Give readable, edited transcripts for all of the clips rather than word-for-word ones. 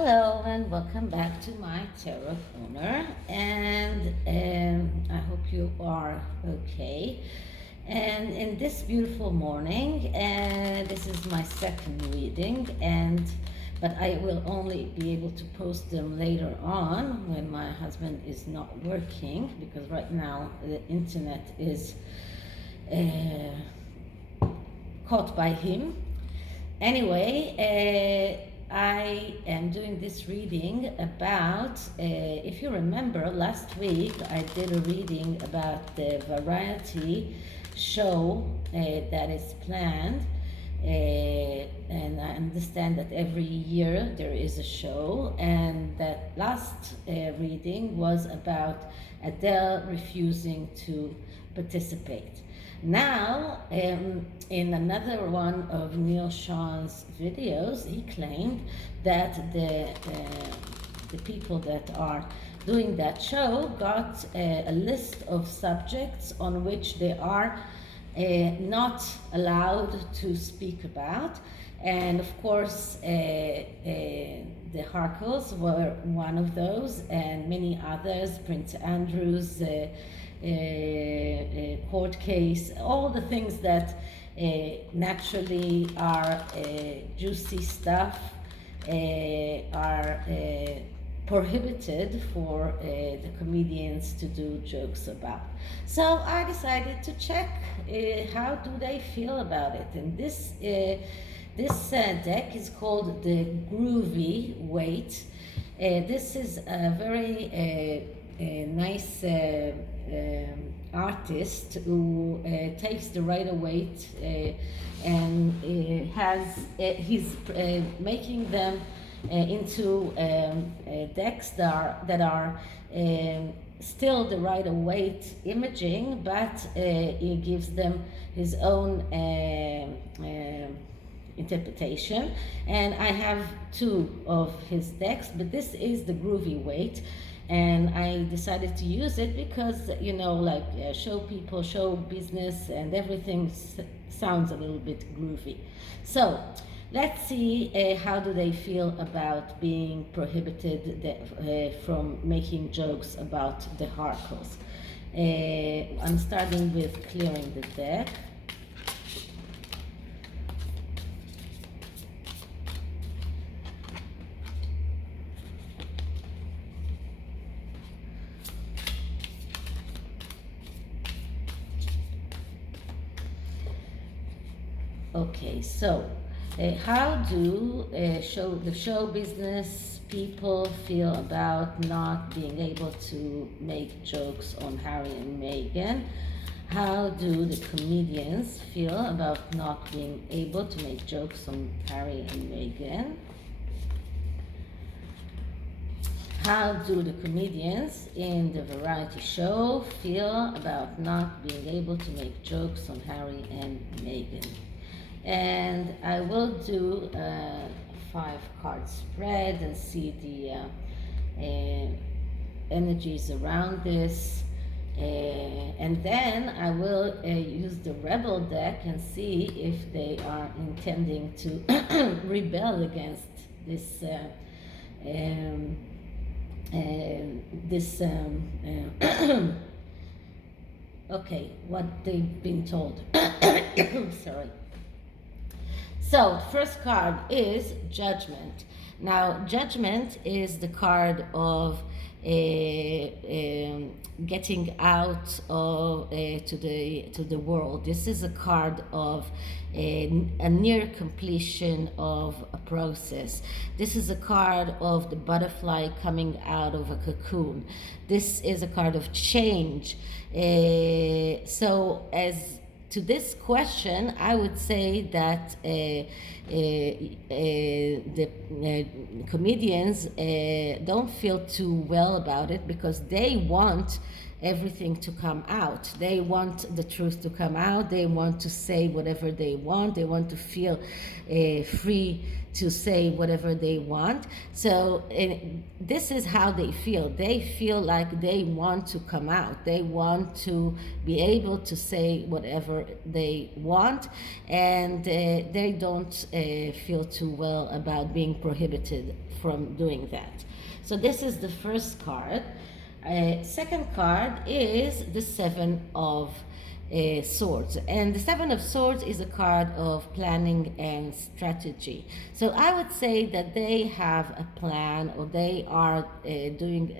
Hello and welcome back to my tarot corner, and I hope you are okay. And in this beautiful morning, this is my second reading, but I will only be able to post them later on when my husband is not working, because right now the internet is caught by him. Anyway, I am doing this reading about, if you remember, last week I did a reading about the variety show that is planned. And I understand that every year there is a show, and that last reading was about Adele refusing to participate. Now, in another one of Neil Sean's videos, he claimed that the people that are doing that show got a list of subjects on which they are not allowed to speak about. And of course, the harkles were one of those, and many others, Prince Andrew's court case, all the things that naturally are juicy stuff are prohibited for the comedians to do jokes about. So I decided to check how do they feel about it. And this deck is called the Groovy Waite. This is a very nice artist who takes the Rider-Waite and he's making them into decks that are still the Rider-Waite imaging, but he gives them his own interpretation. And I have two of his decks, but this is the Groovy Waite. And I decided to use it because, you know, like show people, show business, and everything sounds a little bit groovy. So let's see how do they feel about being prohibited from making jokes about the harkles. I'm starting with clearing the deck. Okay, so how do the show business people feel about not being able to make jokes on Harry and Meghan? How do the comedians feel about not being able to make jokes on Harry and Meghan? How do the comedians in the variety show feel about not being able to make jokes on Harry and Meghan? And I will do a 5-card spread and see the energies around this. And then I will use the Rebel deck and see if they are intending to rebel against this okay, what they've been told. Sorry. So, first card is Judgment. Now, Judgment is the card of getting out of to the world. This is a card of a near completion of a process. This is a card of the butterfly coming out of a cocoon. This is a card of change. So, as to this question, I would say that the comedians don't feel too well about it, because they want everything to come out. They want the truth to come out. They want to say whatever they want. They want to feel free to say whatever they want. So this is how they feel. They feel like they want to come out. They want to be able to say whatever they want, and they don't feel too well about being prohibited from doing that. So this is the first card. Second card is the Seven of Swords, and the Seven of Swords is a card of planning and strategy. So I would say that they have a plan, or they are doing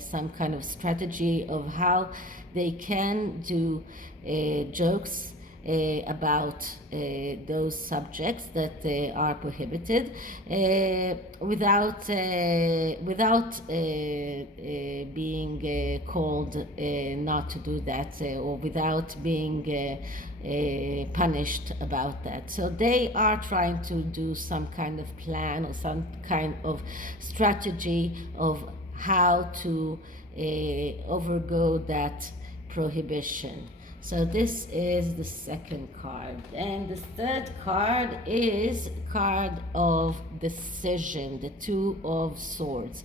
some kind of strategy of how they can do jokes about those subjects that are prohibited without being called not to do that, or without being punished about that. So they are trying to do some kind of plan or some kind of strategy of how to overgo that prohibition. So this is the second card. And the third card is card of decision, the Two of Swords.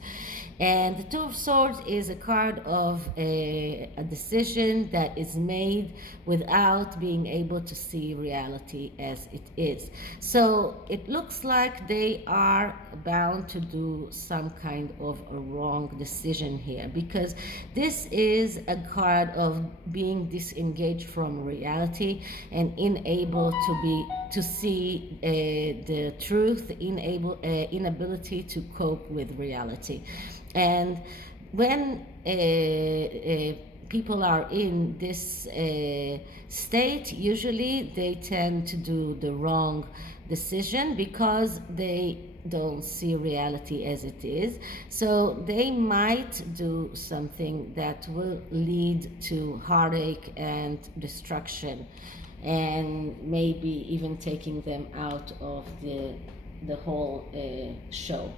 And the Two of Swords is a card of a decision that is made without being able to see reality as it is. So it looks like they are bound to do some kind of a wrong decision here, because this is a card of being disengaged from reality and unable to see the truth, inability to cope with reality. And when people are in this state, usually they tend to do the wrong decision because they don't see reality as it is. So they might do something that will lead to heartache and destruction, and maybe even taking them out of the whole show.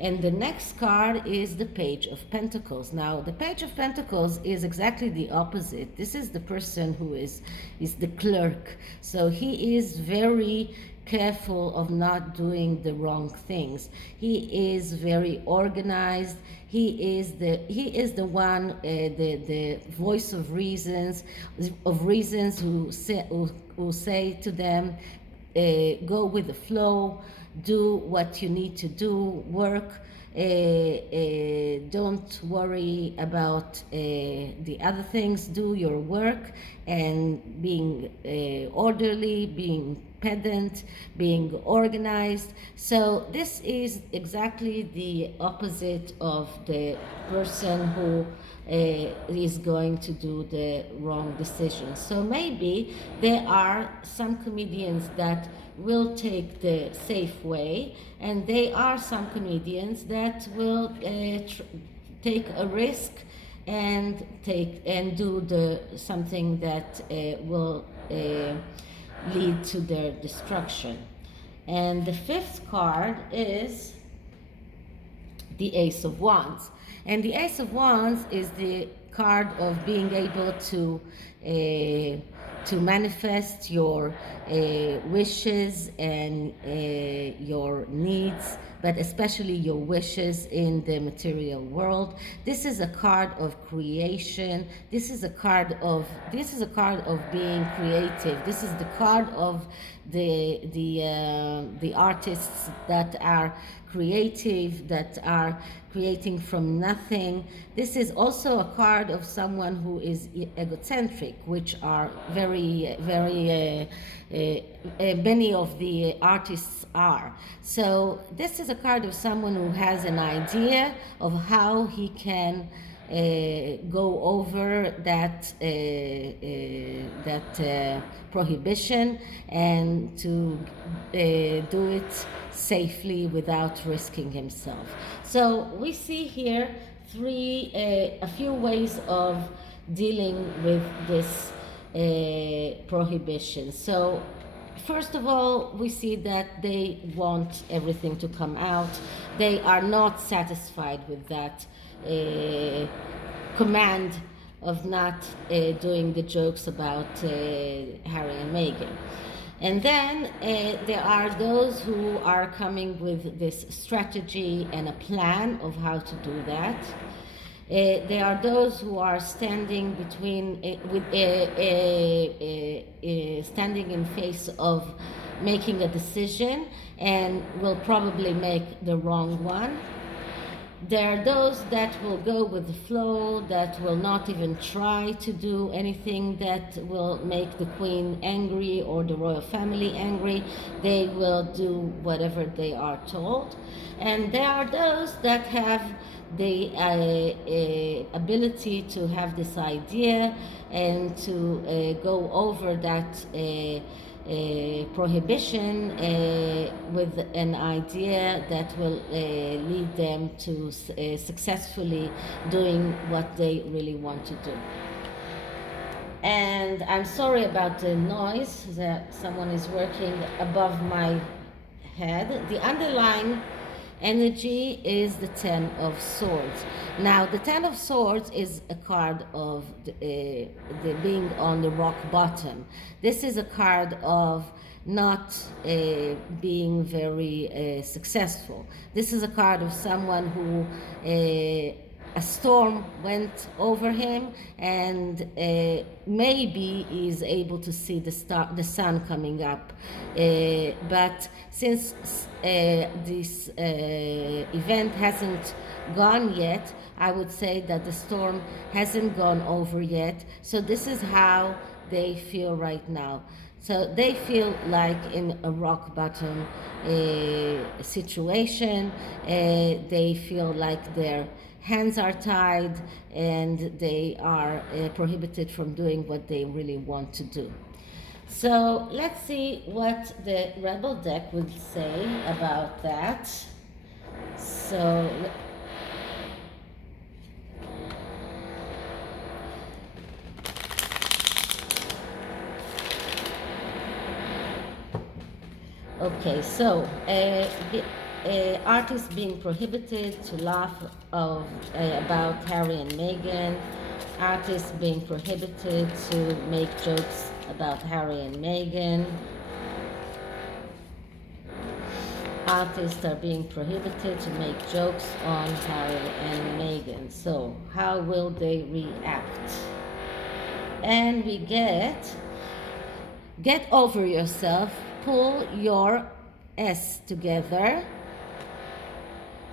And the next card is the Page of Pentacles. Now, the Page of Pentacles is exactly the opposite. This is the person who is the clerk. So he is very careful of not doing the wrong things. He is very organized. He is the one, the voice of reasons who say to them, go with the flow, do what you need to do, work, don't worry about the other things, do your work, and being orderly, being pedant, being organized. So this is exactly the opposite of the person who is going to do the wrong decision. So maybe there are some comedians that will take the safe way, and there are some comedians that will take a risk and do something that will lead to their destruction. And the fifth card is the Ace of Wands. And the Ace of Wands is the card of being able to manifest your wishes and your needs, but especially your wishes in the material world. This is a card of creation. This is a card of being creative. This is the card of the artists that are creative, that are creating from nothing. This is also a card of someone who is egocentric, which are very many of the artists are. So this is a card of someone who has an idea of how he can go over that prohibition, and to do it safely without risking himself. So we see here a few ways of dealing with this prohibition. So first of all, we see that they want everything to come out. They are not satisfied with that command of not doing the jokes about Harry and Meghan. And then there are those who are coming with this strategy and a plan of how to do that. There are those who are standing between, standing in face of making a decision and will probably make the wrong one. There are those that will go with the flow, that will not even try to do anything that will make the queen angry or the royal family angry. They will do whatever they are told. And there are those that have the ability to have this idea and to go over that prohibition with an idea that will lead them to successfully doing what they really want to do. And I'm sorry about the noise that someone is working above my head. The underlying energy is the Ten of Swords. Now, the Ten of Swords is a card of the being on the rock bottom. This is a card of not being very successful. This is a card of someone who a storm went over him and maybe is able to see the sun coming up. But since this event hasn't gone yet, I would say that the storm hasn't gone over yet. So this is how they feel right now. So they feel like in a rock bottom situation. They feel like their hands are tied and they are prohibited from doing what they really want to do. So let's see what the Rebel deck would say about that. So okay, so artists being prohibited to laugh about Harry and Meghan, artists being prohibited to make jokes about Harry and Meghan, artists are being prohibited to make jokes on Harry and Meghan. So how will they react? And we get over yourself, pull your S together,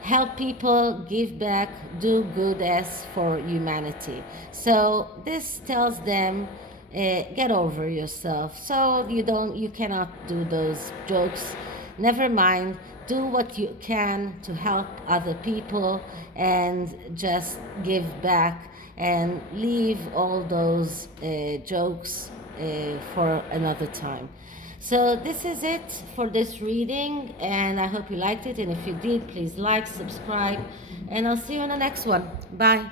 help people, give back, do good as for humanity. So this tells them get over yourself. So you cannot do those jokes. Never mind, do what you can to help other people and just give back and leave all those jokes for another time. So this is it for this reading, and I hope you liked it, and if you did, please like, subscribe, and I'll see you in the next one. Bye.